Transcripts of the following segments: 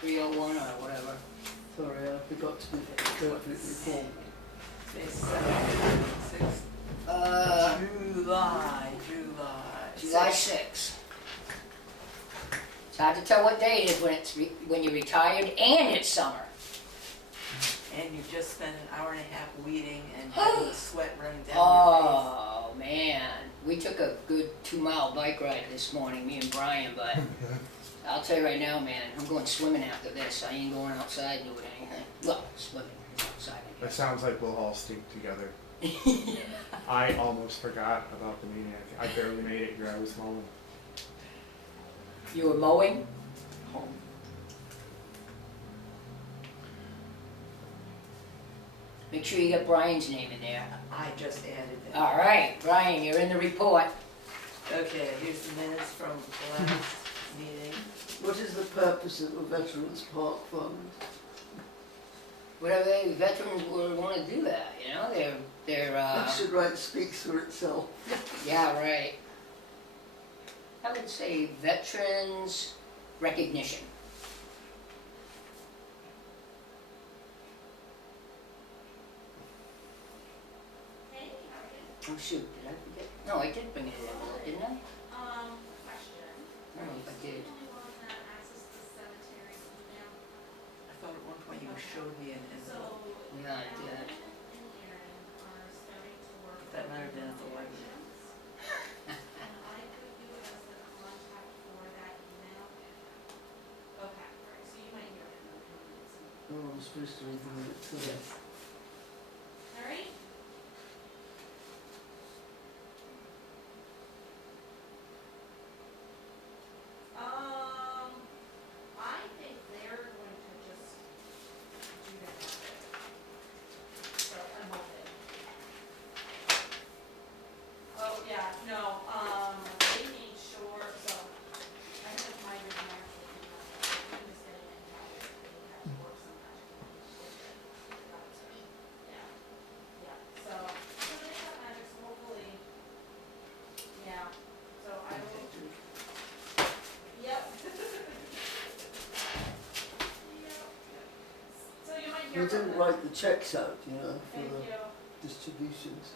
301 or whatever. Sorry, I forgot to do the appropriate report. Today's 6th. July 6th. It's hard to tell what day it is when you're retired and it's summer. And you just spent an hour and a half weeding and having the sweat running down your Oh man, we took a good 2-mile bike ride this morning, me and Brian, but I'll tell you right now, man, I'm going swimming after this. I ain't going outside doing anything. Well, swimming outside. It sounds like we'll all stink together. I almost forgot about the meeting. I barely made it here. I was mowing. You were mowing? home. Make sure you get Brian's name in there. I just added that. All right, Brian, you're in the report. Okay, here's the minutes from the last meeting. What is the purpose of a Veterans Park Fund? Whatever the veterans would want to do that, you know, they're That should right speaks for itself. yeah, right. I would say veterans recognition. Hey, how are you? Oh shoot, did I forget? No, I did bring it in, didn't I? Question. I don't know if I did. Are you the only one that accesses the cemetery email? I thought at one point you showed me an envelope. So, Yeah, I did. Alan and Aaron are starting to work. That might have on been at the library. regulations, And I put you as the contact for that email. Okay, alright, so you might hear it in a few minutes. Oh, I'm supposed to read the minutes for this. Alright? I think they're going to just do that. So, I'm hoping. Oh, yeah, no, they made sure, so, I don't know if my reason actually came out, I'm just getting it now, they had to work some magic. Yeah, yeah, so they got magic, so hopefully, yeah, so I will. Yep. So you might hear We from didn't them. write the checks out, you know, for Thank the you. distributions.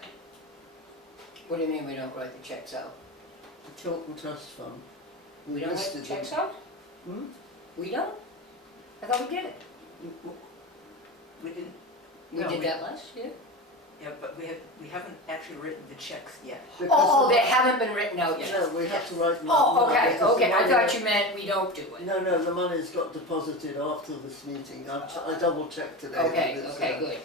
What do you mean we don't write the checks out? The Tilton Trust Fund. We don't write the listed checks them. out? Hmm? We don't? I thought we did it. We didn't, We No, did we- that last year? yeah, but we haven't actually written the checks yet. Because Oh, the they mon- haven't been written out yet. No, we have to write them Oh, out now okay, because the okay, I money- thought you meant we don't do it. No, the money's got deposited after this meeting. I double checked today. Okay, that it's, okay, good.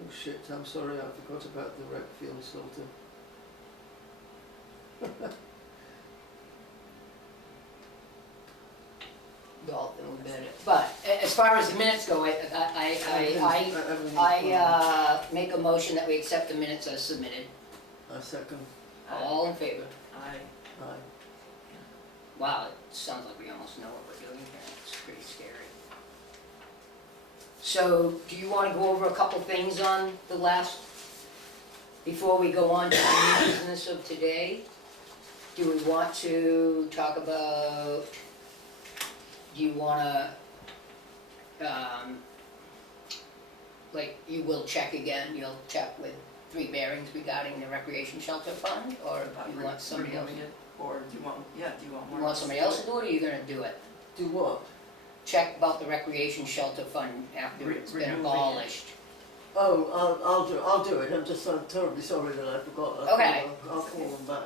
Oh shit, I'm sorry, I forgot about the rec field filter. Well, then we better. But as far as the minutes go, I make a motion that we accept the minutes as submitted. I second. All in favor? I, Aye. Wow, it sounds like we almost know what we're doing here. It's pretty scary. So, do you want to go over a couple things on the last, before we go on to the new business of today? Do we want to talk about, do you want to, like, you will check again, you'll check with 3 Bearings regarding the recreation shelter fund, or you want somebody else? removing it, or do you want more? You want somebody else to do it, or are you gonna do it? Do what? Check about the recreation shelter fund after it's been Removing it. abolished. Oh, I'll do it. I'm just terribly sorry that I forgot. Okay. I'll call them back.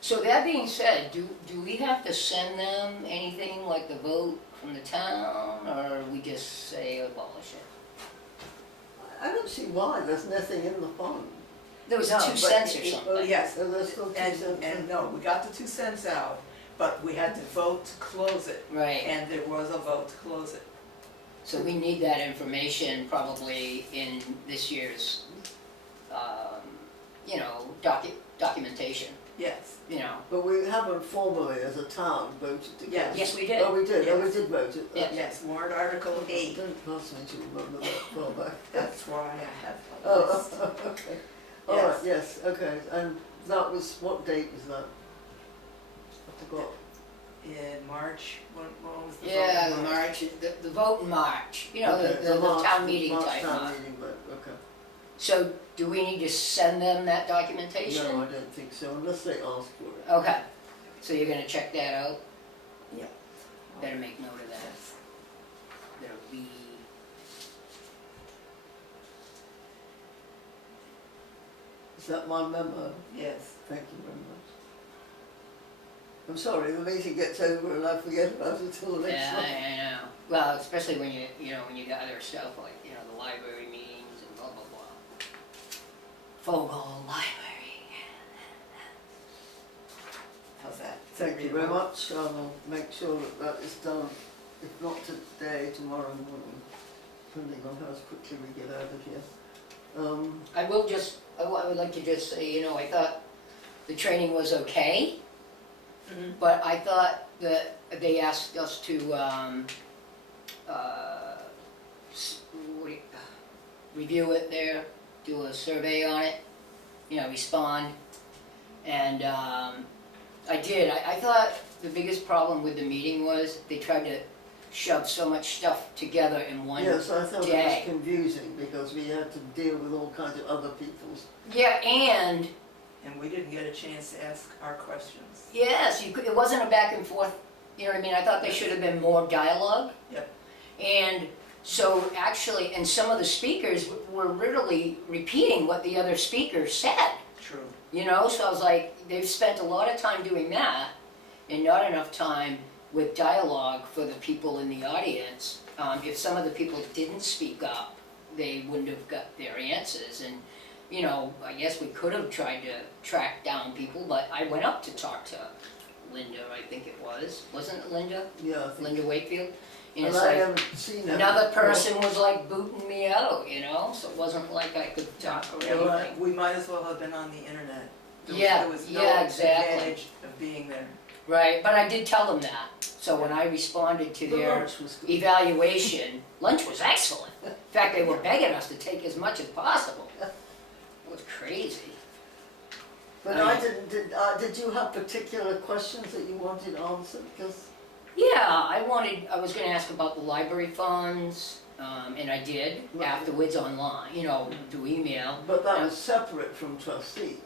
So that being said, do we have to send them anything like the vote from the town, or we just say abolish it? I don't see why. There's nothing in the fund. There was No, 2 but cents or it- something. Yes, There's still 2 cents. and no, we got the 2 cents out, but we had to vote to close it, Right, and there was a vote to close it. so we need that information probably in this year's, documentation. Yes, you know. But we haven't formally, as a town, voted to Yes. cancel. Yes, we did. Oh, we did, oh, we Yes. did vote it. Yes. yes, warrant article 8, Don't pass me to remember that far back. that's why I have a Oh, list. okay. All right, yes, okay, and that was, what date was that? I forgot. In March, when was the vote? Yeah, in the March, the vote in March, you know, Okay, the March- town meeting March type town March. meeting vote, okay. So do we need to send them that documentation? No, I don't think so, unless they ask for it. Okay, so you're gonna check that out? Yeah. Better make note of that. Yes. That'll be, Is that my memo? Yes, Thank you very much. I'm sorry, the meeting gets over and I forget about it till the next yeah, one. I know. Well, especially when you know, when you got other stuff like, you know, the library meetings and blah, blah, blah. Fogle Library. how's that? Thank you very much, I will make sure that that is done, if not today, tomorrow morning, depending on how quickly we get out of here. I will just, I would like to just say, you know, I thought the training was okay, Mhm. but I thought that they asked us to, review it there, do a survey on it, you know, respond. And, I did, I thought the biggest problem with the meeting was they tried to shove so much stuff together in one. Yes, I thought it day. was confusing because we had to deal with all kinds of other people's. Yeah, and, And we didn't get a chance to ask our questions. yes, you could, it wasn't a back and forth, you know what I mean? I thought there should have been more dialogue. Yep. And so actually, and some of the speakers were literally repeating what the other speakers said, True. you know? So I was like, they've spent a lot of time doing that and not enough time with dialogue for the people in the audience. If some of the people didn't speak up, they wouldn't have got their answers. And, you know, I guess we could have tried to track down people, but I went up to talk to Linda, I think it was. Wasn't it Linda? Yeah, I think. Linda Wakefield? And And it's I like, haven't seen that. another before. person was like booting me out, you know? So it wasn't like I could talk or Yeah, well, anything. we might as well have been on the internet. Yeah, There was no yeah, exactly. advantage of being there. Right, but I did tell them that. So when I responded to The their lunch was good. evaluation, lunch was excellent. In fact, they were begging us to take as much as possible. It was crazy. But I didn't, did you have particular questions that you wanted answered? Because, Yeah, I was gonna ask about the library funds, and I did Right. afterwards online, you know, through email. but that was separate from trustees.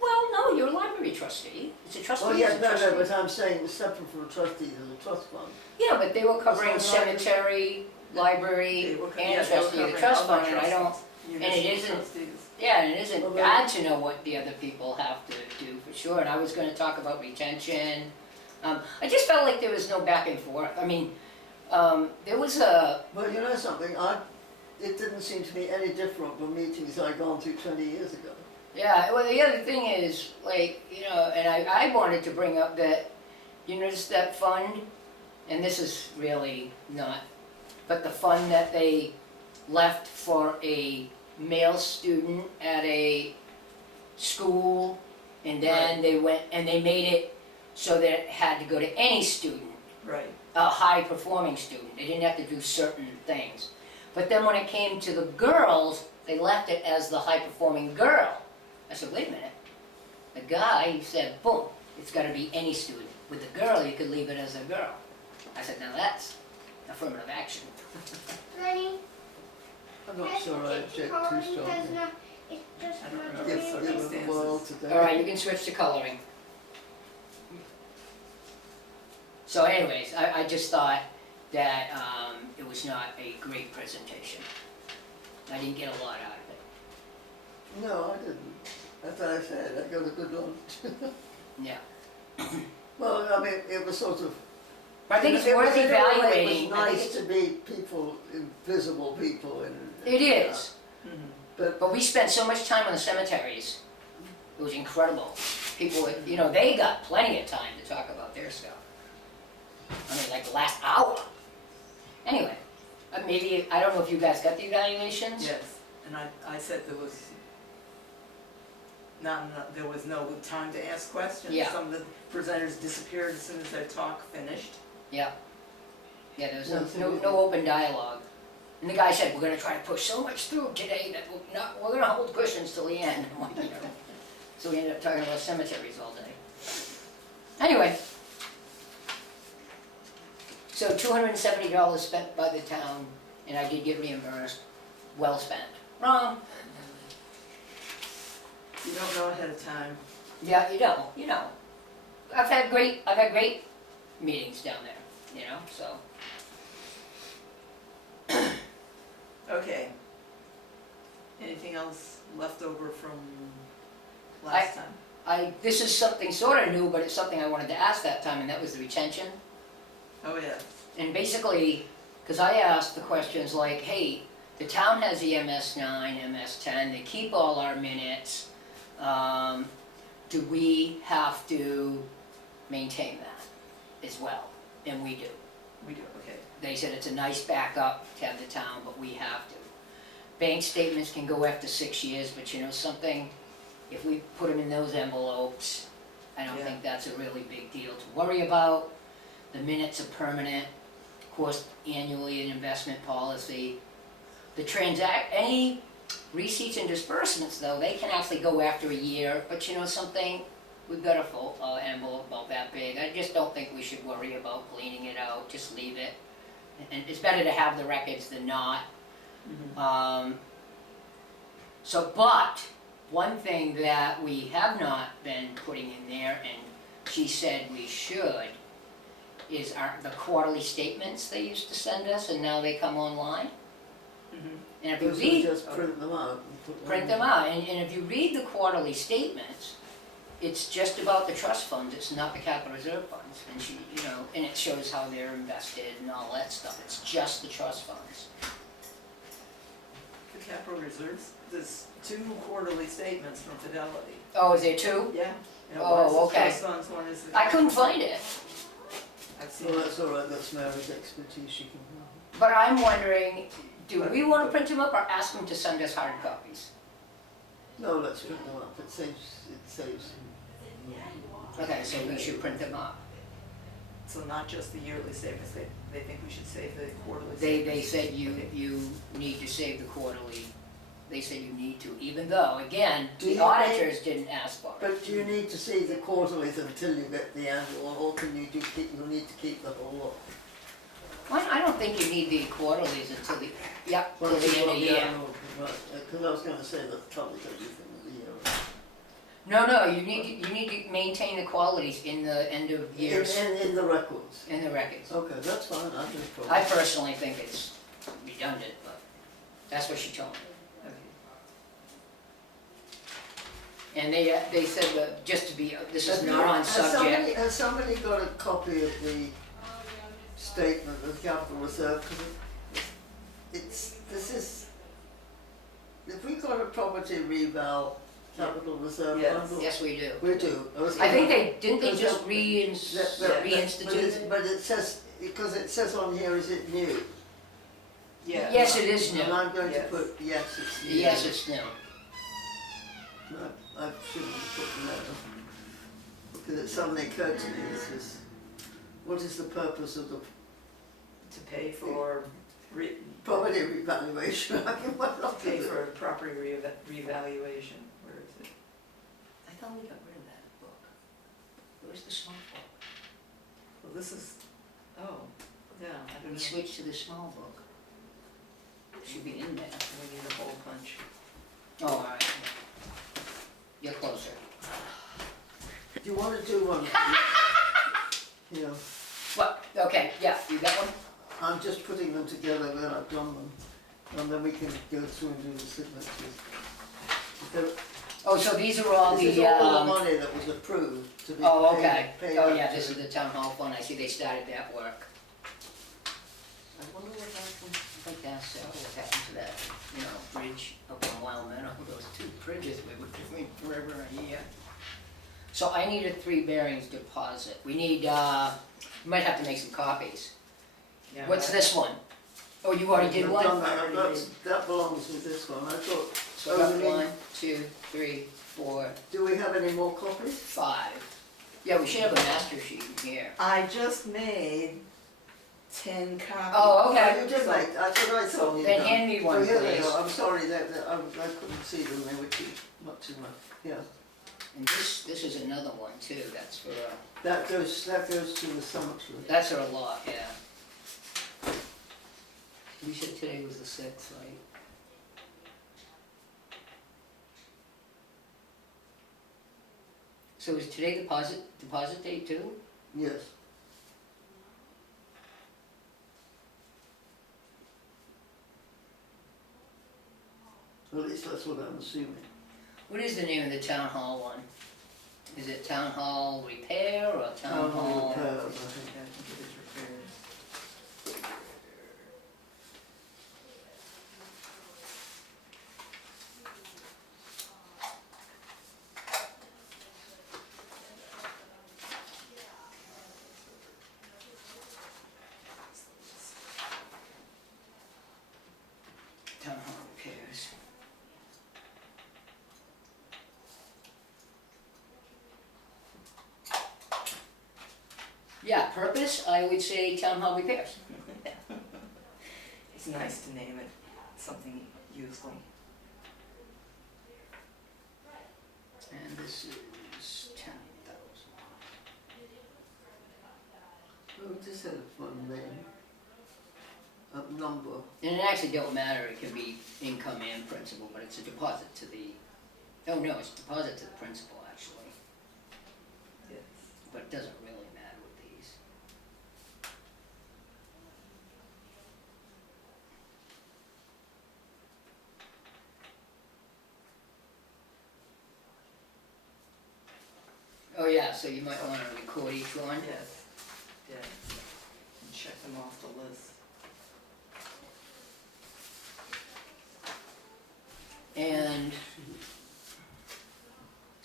Well, no, you're a library trustee. It's a trustee. Oh, is yeah, a no, trustee. no, but I'm saying it was separate from trustees as a trust fund. Yeah, but they were covering It's not like- cemetery, library, They were co- and yeah, they were trustee of the covering trust other fund, and I don't, trustees, municipal it isn't- trustees. yeah, and it isn't Well, bad to know what the other people have to do, for sure, and I was gonna talk about retention. I just felt like there was no back and forth, I mean, there was a, Well, you know something, it didn't seem to me any different from meetings I'd gone to 20 years ago. yeah, well, the other thing is, like, you know, and I wanted to bring up that, you notice that fund, and this is really not, but the fund that they left for a male student at a school, and then they went, and they made it so that it had to go to any student, Right. a high-performing student, they didn't have to do certain things. But then when it came to the girls, they left it as the high-performing girl. I said, wait a minute, the guy, he said, boom, it's gotta be any student. With the girl, you could leave it as a girl. I said, now that's affirmative action. Lenny, I'm not sure I object too strongly. it's just I don't not remember. the Give real them circumstances. the world today. All right, you can switch to coloring. So anyways, I just thought that it was not a great presentation. I didn't get a lot out of it. No, I didn't. As I said, I got a good lunch. Yeah. Well, I mean, it was sort of. But I think it's it was worth in a way, evaluating. It I was think nice to be people, invisible people and. It is, Mhm. But, but we spent so much time on the cemeteries. It was incredible. People, you know, they got plenty of time to talk about their stuff. I mean, like the last hour. Anyway, maybe, I don't know if you guys got the evaluations? Yes, and I said there was there was no time to ask questions. Yeah. Some of the presenters disappeared as soon as their talk finished. Yeah, there was Yes, no, it no is. open dialogue. And the guy said, we're gonna try to push so much through today that we're gonna hold questions till the end. I'm like, So we ended up talking about cemeteries all day. Anyway. So $270 spent by the town, and I did get reimbursed. Well spent. Wrong. You don't know ahead of time. Yeah, you know. I've had great meetings down there, so. Okay. Anything else left over from last time? This is something sort of new, but it's something I wanted to ask that time, and that was the retention. Oh, yeah. And basically, because I asked the questions like, hey, the town has the MS9, MS10, they keep all our minutes. Do we have to maintain that as well? And we do. We do, okay. They said it's a nice backup to have the town, but we have to. Bank statements can go after 6 years, but you know something? If we put them in those envelopes, I don't Yeah. think that's a really big deal to worry about. The minutes are permanent, of course, annually an investment policy. Any receipts and disbursements though, they can actually go after a year, but you know something? We've got a full envelope about that big. I just don't think we should worry about cleaning it out, just leave it. And it's better to have the records than not. Mhm. But one thing that we have not been putting in there, and she said we should, is the quarterly statements they used to send us, and now they come online. Mhm. And if you Those will read, just print them out and put print them out, and if you read the quarterly statements, it's just about the trust funds, it's not the capital reserve funds. And she, and it shows how they're invested and all that stuff, it's just the trust funds. The capital reserves, there's 2 quarterly statements from Fidelity. Oh, is there two? Yeah. Oh, One is the okay. trust funds, one is the. I couldn't find it. I've seen Well, it. that's all right, that's Mary's expertise, she can. But I'm wondering, do we want to print them up or ask them to send us hard copies? No, let's print them up, it saves. Okay, so we should print them up. So not just the yearly statements, they think we should save the quarterly They statements. said you need to save the quarterly, they said you need to, even though, again, Do the you auditors didn't ask for it. But do you need to see the quarterlies until you get the annual, or can you you need to keep the whole lot? Well, I don't think you need the quarterlies until the end of the year. Because I was gonna say that covers everything of the year. No, you need to maintain the qualities in the end of years, In the records. in the records. Okay, that's fine, I have no problem. I personally think it's redundant, but that's what she told me. Okay. And they said that just to be, this is not on subject. Has somebody got a copy of the statement of capital reserve? Because if we got a property reval capital reserve Yes. fund? Yes, we do. We do. I think didn't they Because just that- reinstitute? But it says, because it says on here, is it new? Yeah. Yes, it is And new. I'm going to Yes. put, yes, it's new. Yes, it's new. I shouldn't have put that, because it suddenly occurred to me, what is the purpose of the To pay for, property revaluation? I mean, what not to pay do? for property revaluation, where is it? I thought we got rid of that book. Where's the small book? Well, this is, oh, yeah, I don't We know. switched to the small book. It should be in there. We need a hole punch. Oh, all right. You're closer. Do you want to do one? Yeah, What? Okay, yeah, you got one? I'm just putting them together when I've done them, and then we can go through and do the signatures. Oh, so these are all This is the, all the money that was approved to be paid. oh, okay. paid Oh, out yeah, to- this is the town hall fund. I see they started that work. I wonder what happened, I'd like to ask Sarah what happened to that, bridge up on Wild Meadow, those 2 bridges we were doing forever a year. So I need a 3 bearings deposit. We need, we might have to make some copies. Yeah, What's right. this one? Oh, you already did I've one? done that, that belongs with this one, I thought, So I got 1, 2, 3, 4, do we have any more copies? 5. Yeah, we should have a master sheet in here. I just made 10 copies. Oh, okay. Oh, you did make, that's what I told you. Then done. hand me one, Oh, here they please. are, I'm sorry, I couldn't see them, they were too much in my, yeah. And this is another one too, that's for, That goes to the cemetery. that's our lot, yeah. You said today was the 6th, right? So is today deposit date too? Yes. At least that's what I'm assuming. What is the name of the town hall one? Is it town hall repair or town hall? repairs, I I think. think it is repairs. Town hall repairs. Yeah, purpose, I would say town hall repairs. It's nice to name it something useful. And this is 10,000. Oh, just had a fun name. A number. And it actually don't matter, it can be income and principal, but it's a deposit to the, oh no, it's a deposit to the principal actually, Yes. but it doesn't really matter with these. Oh yeah, so you might wanna record each one. Yes, yes. And check them off the list. And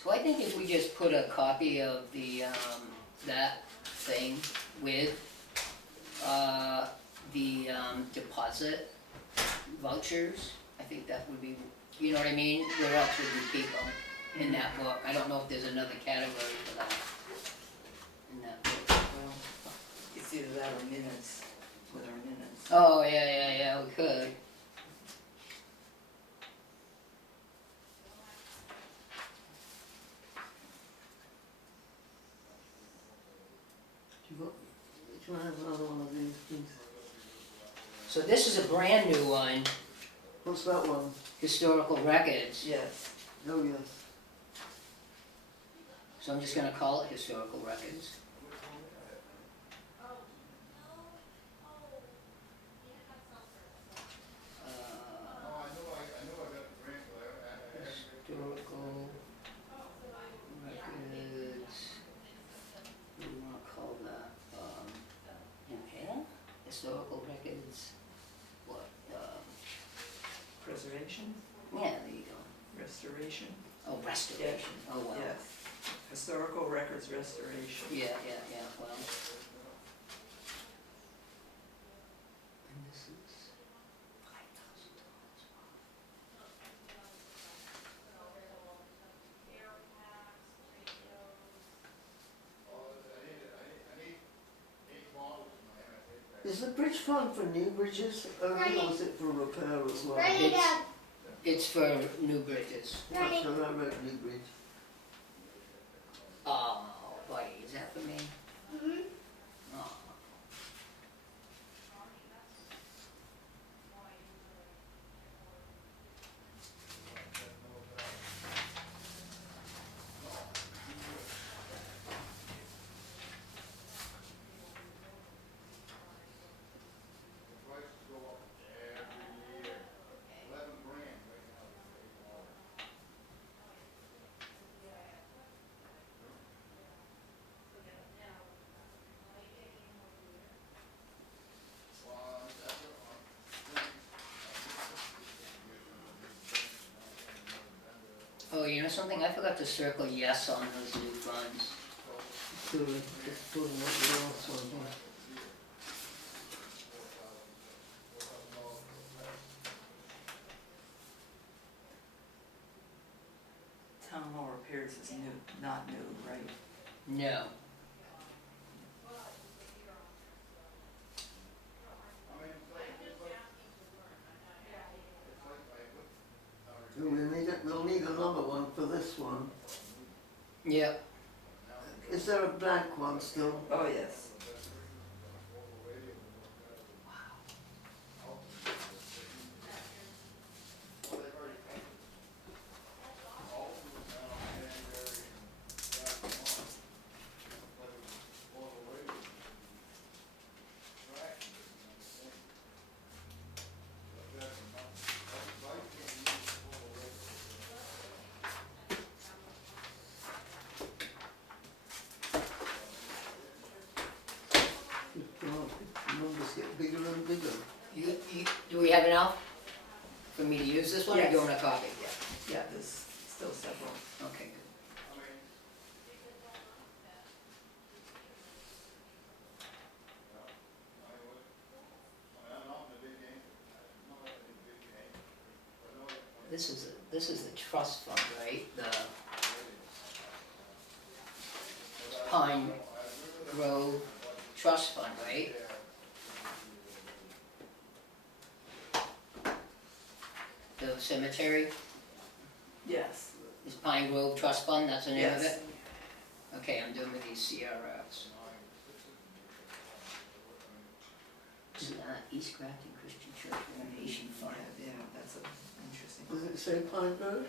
so I think if we just put a copy of the, that thing with, the, deposit vouchers, I think that would be, you know what I mean? Where else would we keep them in that book? I don't know if there's another category for that. In that book. Well, it's either that or minutes, with our minutes. Oh, yeah, we could. Which one has another one of these, please? So this is a brand new one, What's that one? historical records. Yes. Oh, yes. So I'm just gonna call it historical records. Historical records, what do we wanna call that? Yeah, historical records, what, Preservation, yeah, there you go. restoration, Oh, restoration, oh, wow. yes. Historical records restoration. Yeah, well. And this is $5,000. Is the bridge fund for new bridges only, or is it for repair as well? Write it down. It's for new bridges. Write That's it. what I wrote, new bridge. Oh, buddy, is that for me? Mhm. Oh. Oh, you know something? I forgot to circle yes on those new funds. So just put them up the last one here. appears as new, not new, right? No. We'll need another one for this one. Yep. Is there a blank one still? Oh, yes. Good God, the numbers get bigger and bigger. Do we have enough for me to use this one, or do you Yes. want a copy? Yeah, there's still several. Okay, good. This is the trust fund, right? The Pine Grove Trust Fund, right? The cemetery Yes. is Pine Grove Trust Fund, that's the name of Yes. it? Okay, I'm doing with these CRFs. This is East Grafton Christian Church Renovation Fund. Yeah, that's a interesting. Does it say Pine Grove?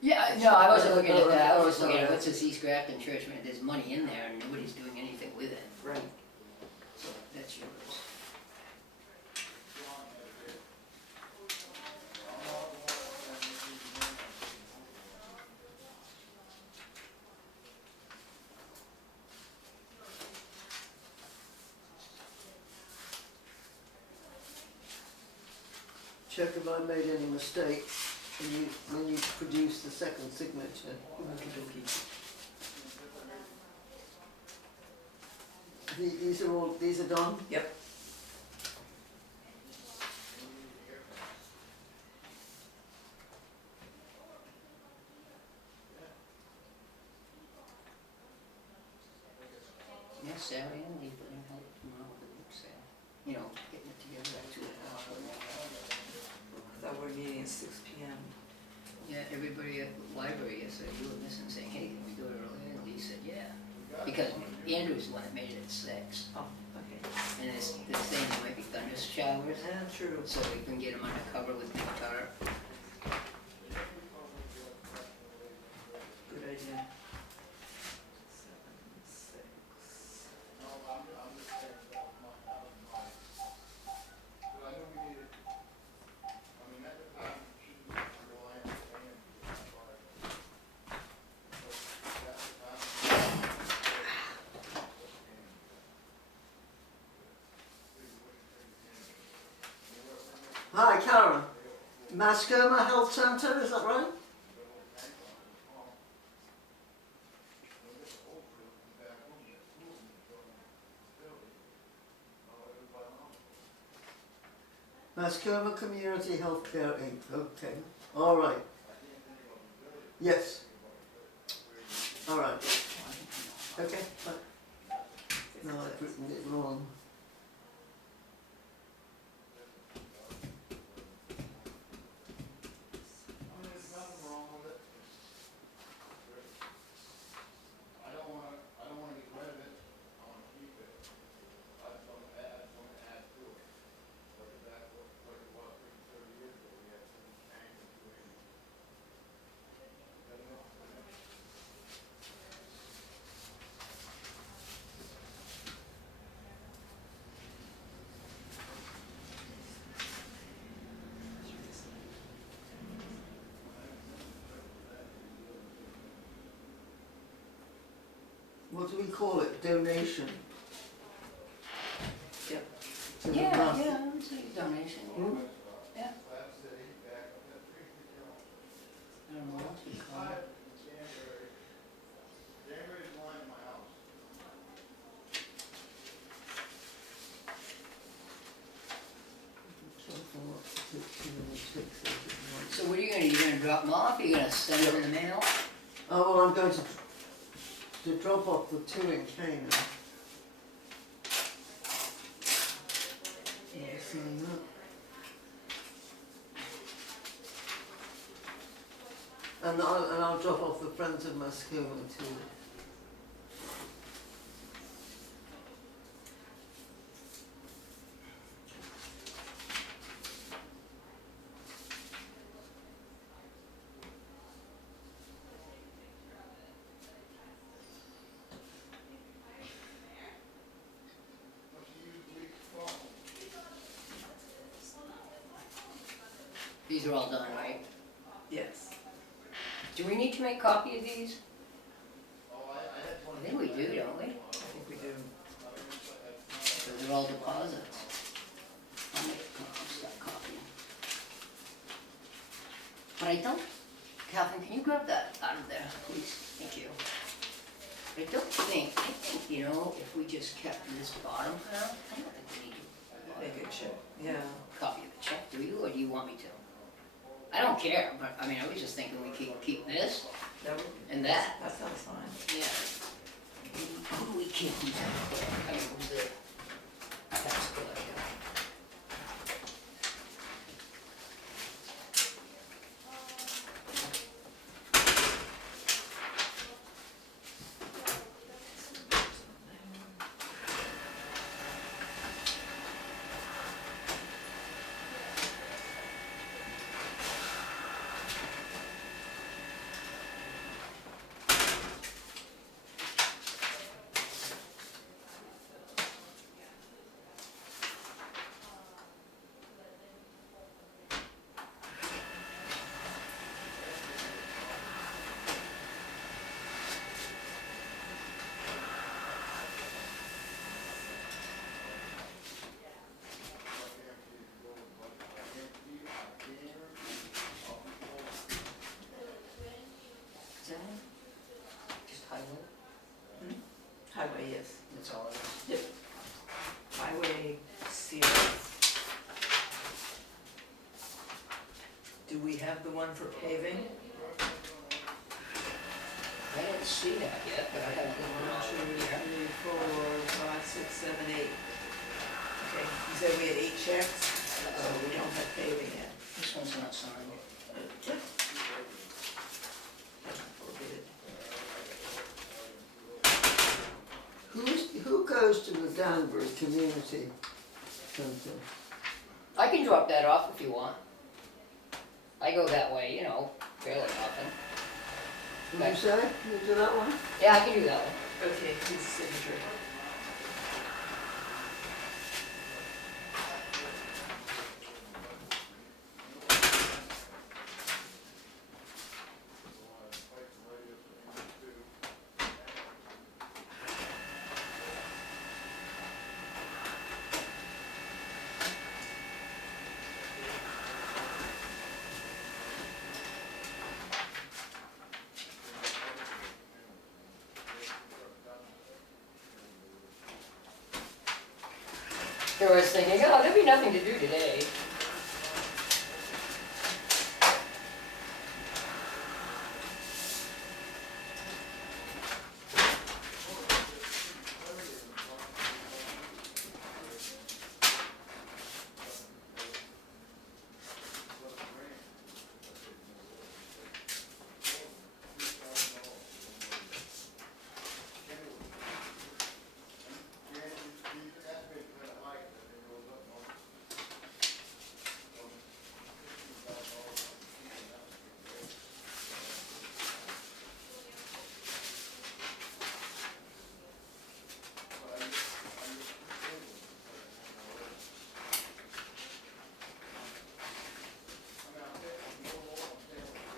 Yeah, no, I wasn't looking at that, I Oh, was looking at sorry. what's this East Grafton Church, man, there's money in there and nobody's doing anything with it, Right. so that's yours. Check if I made any mistakes when you produce the second signature. Okey-dokey. These are done? Yep. Yeah, Sarah and Lee put in help tomorrow with the book sale, you know, getting it together at 2:00. I thought we were meeting at 6 p.m. Yeah, everybody at the library yesterday, we were missing, saying, hey, can we do it earlier? And Lee said, yeah, because Andrew's the one that made it at 6. Oh, okay. And they're saying there might be thunder showers, Yeah, true. so we can get them under cover with big tarp. Good idea. 7, 6. Hi, Karen. Mascoma Health Centre, is that right? Mascoma Community Healthcare Inc. Okay. All right. Yes. All right. Okay. Fine. No, I've written it wrong. What do we call it? Donation? Yep. To the Yeah, Bath- yeah, I would say donation, Hmm? yeah. I don't know what you call it. So what are you gonna do? You're gonna drop them off, you're gonna send them in the mail? Oh, well, I'm going to drop off the two in Canaan. Yeah, sign that. And I'll drop off the Friends of Mascoma too. These are all done, right? Yes. Do we need to make a copy of these? I think we do, don't we? I think we do. Those are all deposits. I'll make that copy. But I don't, Catherine, can you grab that out of there, please? Thank you. I think, you know, if we just kept this bottom out, I don't think we need to. Make a check, yeah. Copy of the check, do you, or do you want me to? I don't care, but I mean, I was just thinking we could keep this That would, and that. that sounds fine. Yeah. Who do we keep? Who's that? I mean, who's the tax collector? Is that it? Just highway? Highway, yes. That's all it is? Yep. Highway, Sierra. Do we have the one for paving? I didn't see that yet, but I have One, it two, here. three, 4, 5, 6, 7, 8. Okay, you said we had 8 checks, so we don't have paving yet. This one's not signed. We'll get it. Who goes to the Danbury Community Centre? I can drop that off if you want. I go that way, you know, fairly often. Did you say? You do that one? Yeah, I can do that one. Okay, his signature. I was thinking, oh, there'll be nothing to do today.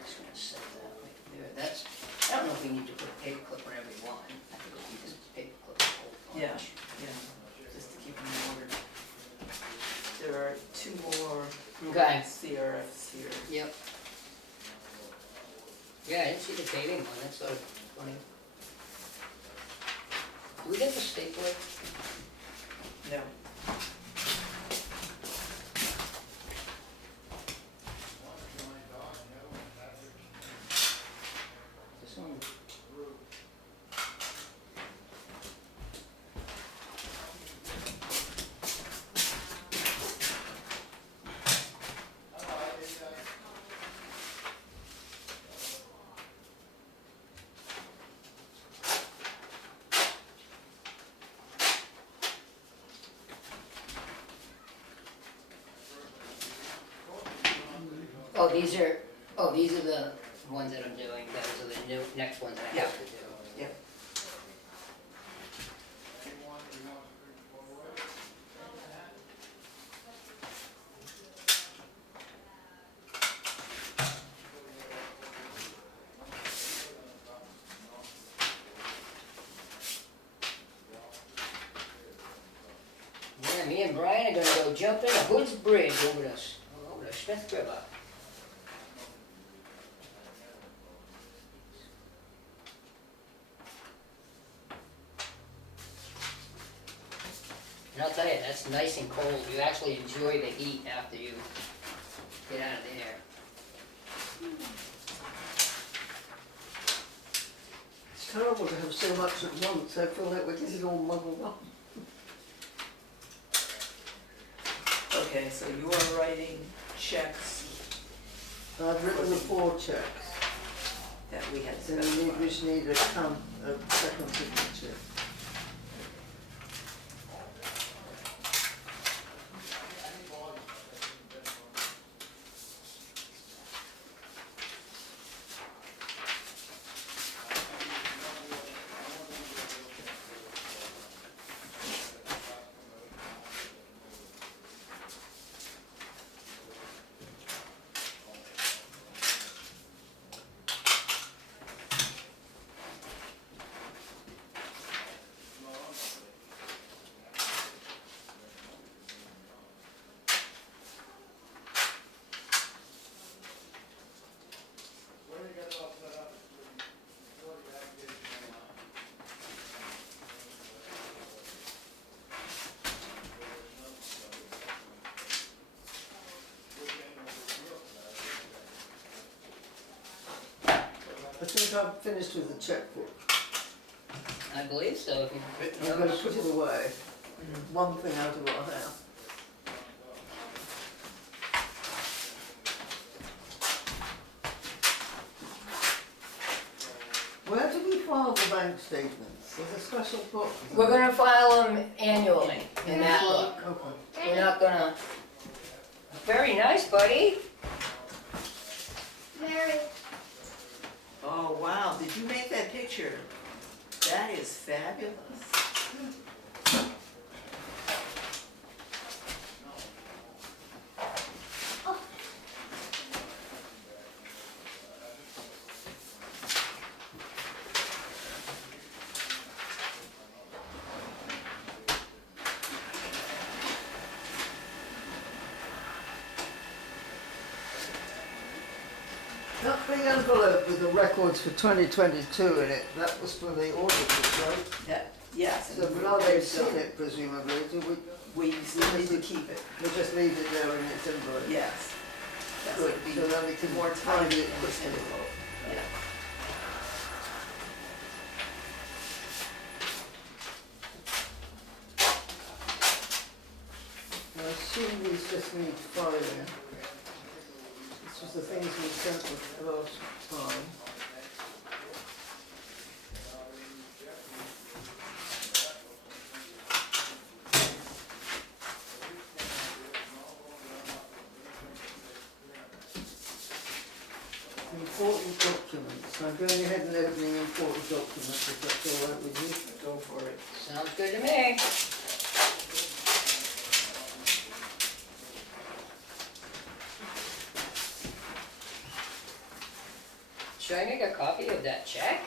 Just gonna set that right there. That's, I don't know if we need to put a paper clip whenever we want. I think we can just paper clip the whole bunch. Yeah, yeah, just to keep them in order. There are 2 more Okay. CRFs here. Yep. Yeah, I didn't see the paving one, that's sort of funny. Do we get the stapler? No. these are the ones that I'm doing, those are the next ones that I have to do. Yep. Yeah, me and Brian are gonna go jumping a Hood's Bridge over the Smith River. And I'll tell you, that's nice and cold. You actually enjoy the heat after you get out of there. It's terrible to have so much at once, I feel like we're getting all muddled up. Okay, so you are writing checks I've written the 4 checks, that we had then specified. we just need a second signature. I think I'm finished with the checkbook. I believe so, if you've written I'm going to those. put it away. One thing out of our house. Where do we file the bank statements? There's a special book. isn't We're there? gonna file them annually in that book. Okay. We're not gonna, very nice, buddy. Mary, Oh, wow, did you make that picture? That is fabulous. That big envelope with the records for 2022 in it, that was for the auditors, right? That, yes. So now they've seen it presumably, do We still need to keep it, we just leave it there in its envelope? yes. That's Good, what we, so then we can more find time it in quickly. envelope. Yeah. I assume these just need filing. This was the things we sent the last time. Important documents. I'm going ahead and opening important documents if that's all right with you. Go for it. Sounds good to me. Should I make a copy of that check?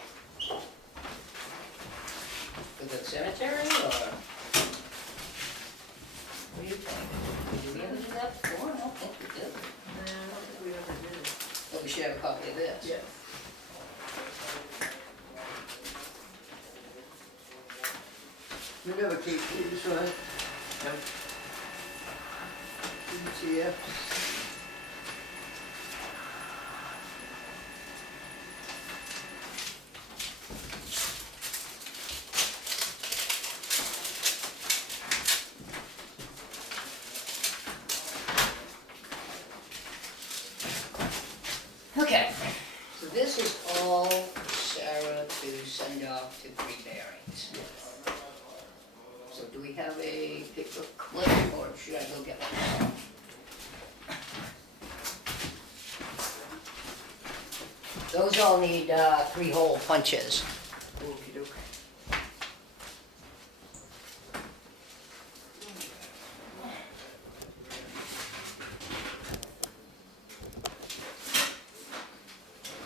For the cemetery, or? What do you think? Did we ever do that before? I don't think we did. No, I don't think we ever did it. But we should have a copy of this. Yes. We never keep these, right? ETFs. Okay, so this is all Sarah to send off to pre-bearings. So do we have a paper clip, or should I go get one? Those all need, 3-hole punches. Okey-doke.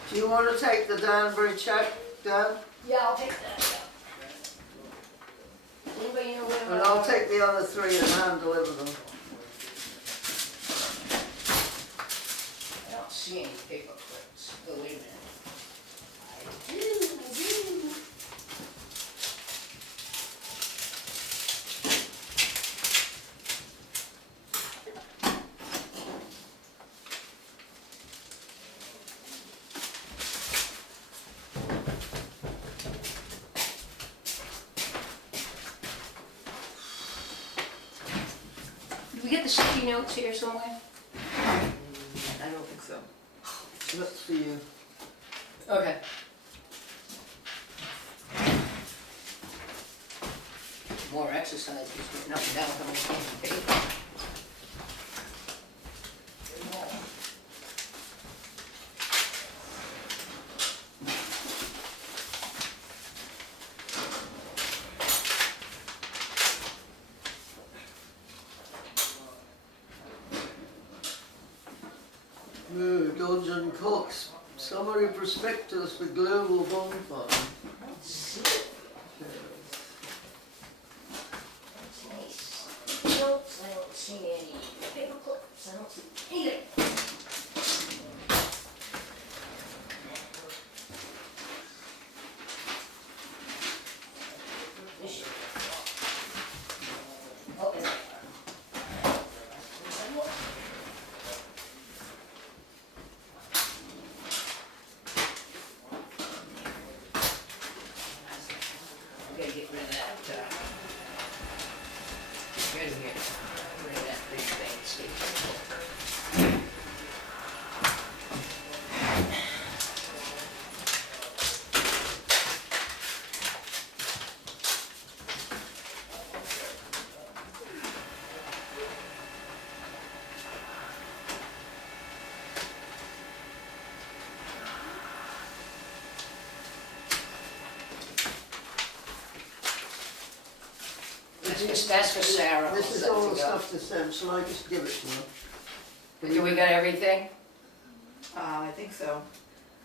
Do you wanna take the Danbury check, Dan? Yeah, I'll take that, yeah. Anybody know where? And I'll take the other 3 and hand deliver them. I don't see any paper clips. Oh, wait a minute. I do. Did we get the sticky notes here somewhere? I don't think so. That's for you. Okay. More exercise, just getting up and down from the paper. Dodge and Cox, summary prospectus for Global Bond Fund. Nice. Notes, I don't see any paper clips, I don't see anything. Oh, there they are. We gotta get rid of that, get rid of here. Get rid of that big thing, staple. That's for Sarah. This is Set all to the go. stuff to send, shall I just give it to her? Do we got everything? I think so.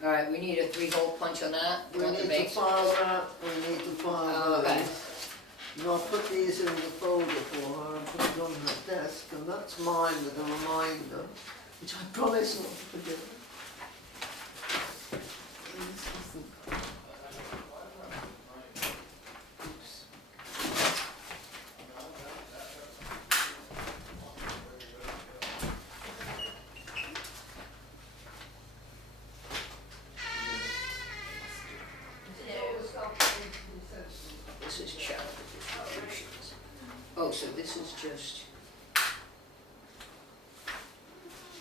All right, we need a 3-hole punch on that. We Want the need to base? file that, we need to file Oh, okay. those. And I'll put these in the folder for her and put it on her desk, and that's mine with a reminder, which I promise not to forget. This is charitable distributions. Oh, so this is just.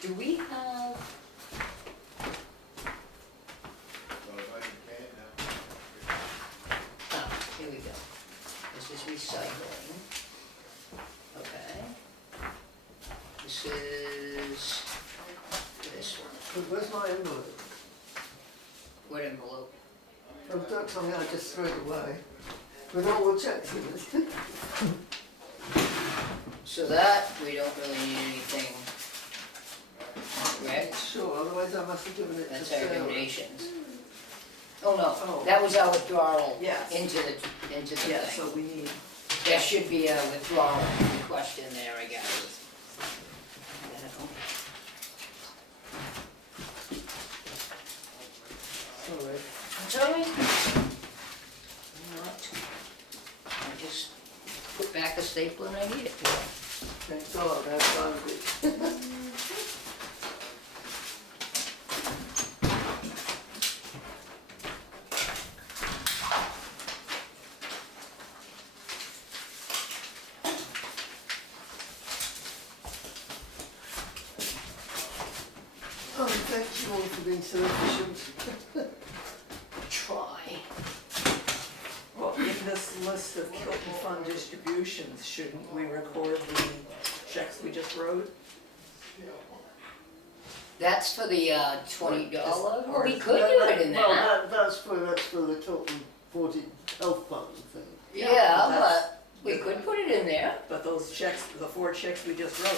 Do we have? Ah, here we go. This is recycling. Okay. This is this one. But where's my envelope? What envelope? Oh, don't tell me I just threw it away. With all the checks in it. So that, we don't really need anything. Right? Sure, otherwise I must have given it to That's our Sarah. donations. Oh, no, Oh. that was our withdrawal Yes. into the Yeah, thing. so we need, There should be a withdrawal request in there, I guess. Sorry. That's all right. Not. I just put back the staple and I need it for. Thank God I found it. Oh, thank you all for being so efficient. Try. well, in this list of Hilton Fund distributions, shouldn't we record the checks we just wrote? That's for the $20, Or- we could do it in Well, that. that's for the Tilton 40 health fund thing. Yeah, that's- but we could put it in there. But those checks, the 4 checks we just wrote,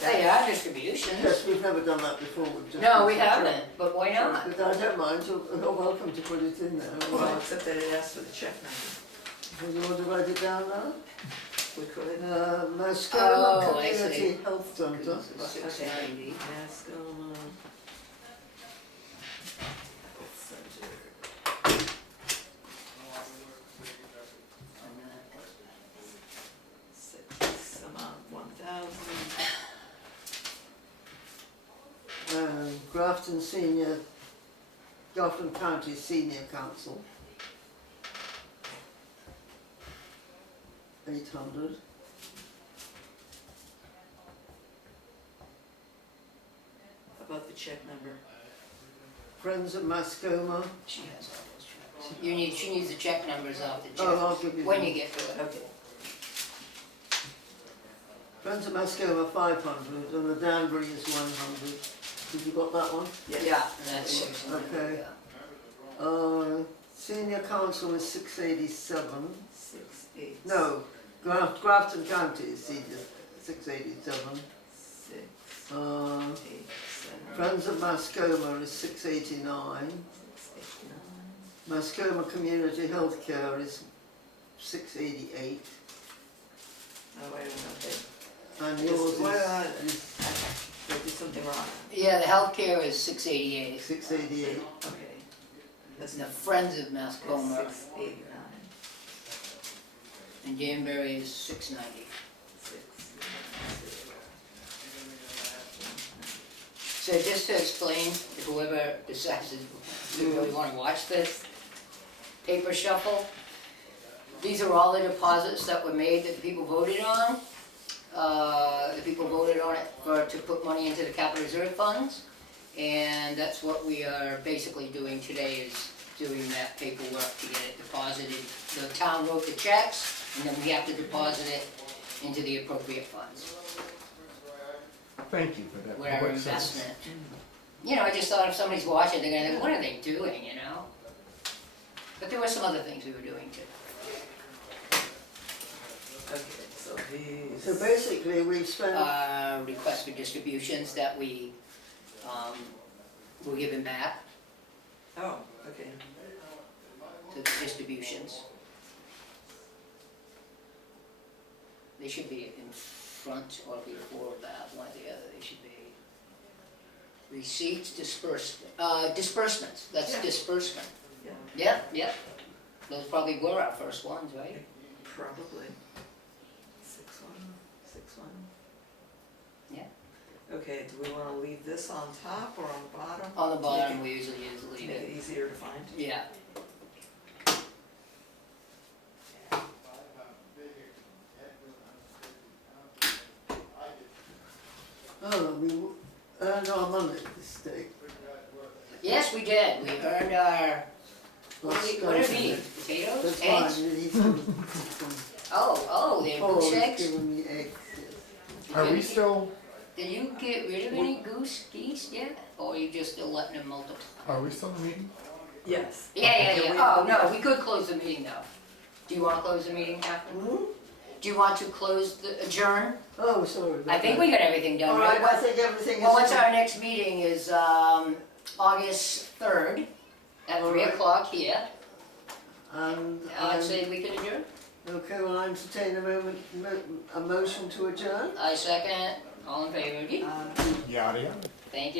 They are distributions. Yes, we've never done that before, we've just. No, we haven't, but why Sure, not? but I don't mind, you're welcome to put it in there. Well, except that it asks for the check number. Do you want to write it down now? We could. Mascoma Oh, I see. Community Health Centre. $6.90. Mascoma. Health Center. Six, amount 1,000. Grafton County Senior Council. 800. How about the check number? Friends of Mascoma. She has all those checks. She needs the check numbers off the Oh, I'll check, give you when them. you get to it. Okay. Friends of Mascoma 500 and the Danbury is 100. Have you got that one? Yes. Yeah, that's 600, Okay. yeah. Senior Council is 687. 6, 8. No, Grafton County is senior 687. 6, Uh, 8, 7, Friends of Mascoma is 689. 6, 8, 9. Mascoma Community Healthcare is 688. Oh, wait a minute, okay. And Yes, yours what, is Did I do something wrong? Yeah, the healthcare is 688, 688. Okay. That's and the Friends of Mascoma 6, 8, 9, and Danbury is 690. 6, 6. So just to explain, if whoever decides to really want to watch this paper shuffle, these are all the deposits that were made that the people voted on. The people voted on it to put money into the capital reserve funds, and that's what we are basically doing today, is doing that paperwork to get it deposited. The town wrote the checks, and then we have to deposit it into the appropriate funds. Thank you for that. With our public service. investment. You know, I just thought if somebody's watching, they're gonna think, what are they doing, you know? But there were some other things we were doing too. Okay, so these. So basically we've spent, Request for distributions that we, were given back, Oh, okay. to the distributions. They should be in front or before that, one or the other, they should be. Receipts, disbursements, that's Yeah. disbursement. Yeah, Yep, yep, those probably were our first ones, right? probably. 6, 1, 6, 1. Yeah. Okay, do we wanna leave this on top or on the bottom? On the To bottom, make we usually use it- leave To make it it. easier to find? Yeah. we earned our money this day. Yes, we did, we earned our, what are That's these, potatoes, That's eggs? fine, he's given Oh, they're Paul goose has eggs? given me eggs, yes. Are we still, Did you get rid of any geese yet, or are you just still letting them multiply? are we still in the meeting? Yes. Yeah, Okay, oh, no, we could close the meeting though. Do you wanna close the meeting, Catherine? Hmm? Do you want to adjourn? Oh, sorry about I think that. we got everything done, All right? right, I think everything is. Well, what's our next meeting is, August 3rd at 3 Alright. o'clock here. And, I'd say we could adjourn. okay, well, I entertain a motion to adjourn. I second, all in favor, Um, Yada yada. thank you.